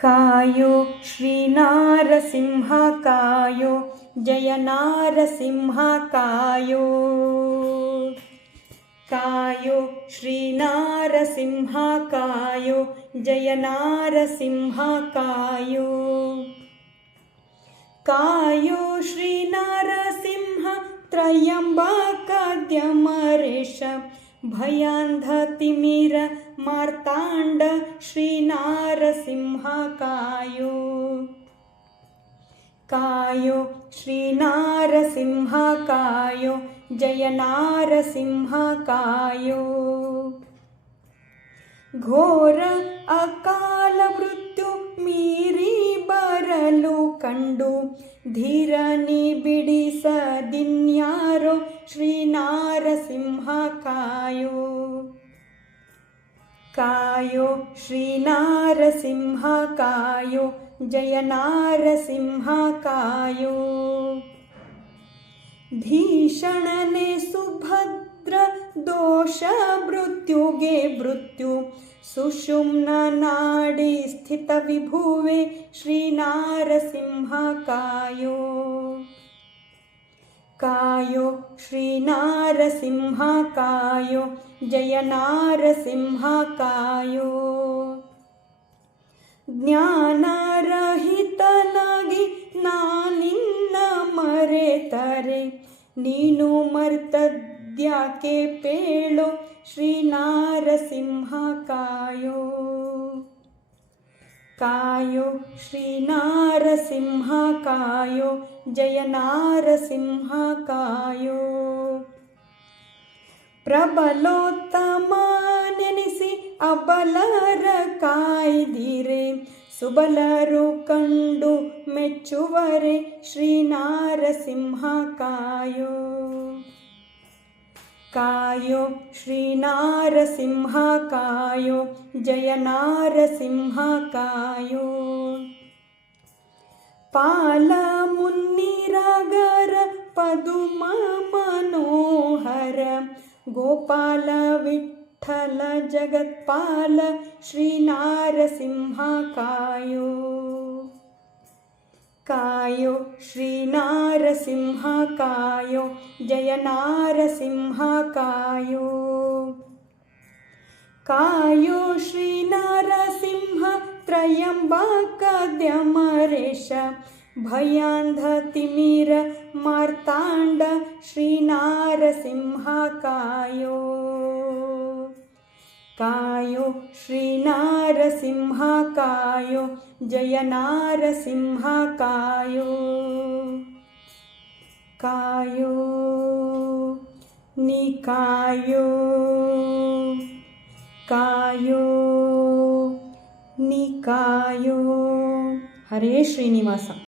कायो श्रीनारसिंह कायो जय नारसिंह कायो। कायो श्रीनारसिंह कायो जय नारसिंह कायो। कायो श्रीनारसिंह त्रयंबकाद्यमरेश भयांधतिमिर मार्तांड श्रीनारसिंह कायो। कायो श्रीनारसिंह कायो जय नारसिंह कायो। घोर अकाल मृत्यु मीरी बरलु कंडु धीरनि बिडिसदिन्यारो श्रीनारसिंह कायो। कायो श्रीनारसिंह कायो जय नारसिंह कायो। धीषणने सुभद्र दोष मृत्युगे मृत्यु सुषुम्न नाडी स्थित विभुवे श्रीनारसिंह कायो। कायो श्रीनारसिंह कायो जय नारसिंह कायो। ಜ್ಞಾನರಹಿತನಾಗಿ ನಾನಿನ್ನ ಮರೆತರೆ ನೀನು ಮರ್ತದ್ಯಾಕೆ ಪೇಳೋ ಶ್ರೀನಾರಸಿಂಹ ಕಾಯೋ। ಕಾಯೋ ಶ್ರೀನಾರಸಿಂಹ ಕಾಯೋ ಜಯ ನಾರಸಿಂಹ ಕಾಯೋ। ಪ್ರಬಲೋತ್ತಮ ನೆನೆಸಿ ಅಬಲರ ಕಾಯ್ದಿರೆ ಸುಬಲರು ಕಂಡು ಮೆಚ್ಚುವರೆ ಶ್ರೀನಾರಸಿಂಹ ಕಾಯೋ। ಕಾಯೋ ಶ್ರೀನಾರಸಿಂಹ ಕಾಯೋ ಜಯ ನಾರಸಿಂಹ ಕಾಯೋ। ಪಾಲ ಮುನ್ನಿರಗರ ಪದುಮ ಮನೋಹರ ಗೋಪಾಲ ವಿಠಲ ಜಗತ್ಪಾಲ ಶ್ರೀನಾರಸಿಂಹ ಕಾಯೋ। ಕಾಯೋ ಶ್ರೀನಾರಸಿಂಹ ಕಾಯೋ ಜಯ ನಾರಸಿಂಹ ಕಾಯೋ। ಕಾಯೋ ಶ್ರೀನಾರಸಿಂಹ ತ್ರಯಂಬಕಾದ್ಯಮರೇಶ ಭಯಾಂಧತಿಮಿರ ಮಾರ್ತಾಂಡ ಶ್ರೀನಾರಸಿಂಹ ಕಾಯೋ। ಕಾಯೋ ಶ್ರೀನಾರಸಿಂಹ ಕಾಯೋ ಜಯ ನಾರಸಿಂಹ ಕಾಯೋ। ಕಾಯೋ ನಿ ಕಾಯೋ ಕಾಯೋ ನಿ ಕಾಯೋ। ಹರೇ ಶ್ರೀನಿವಾಸ।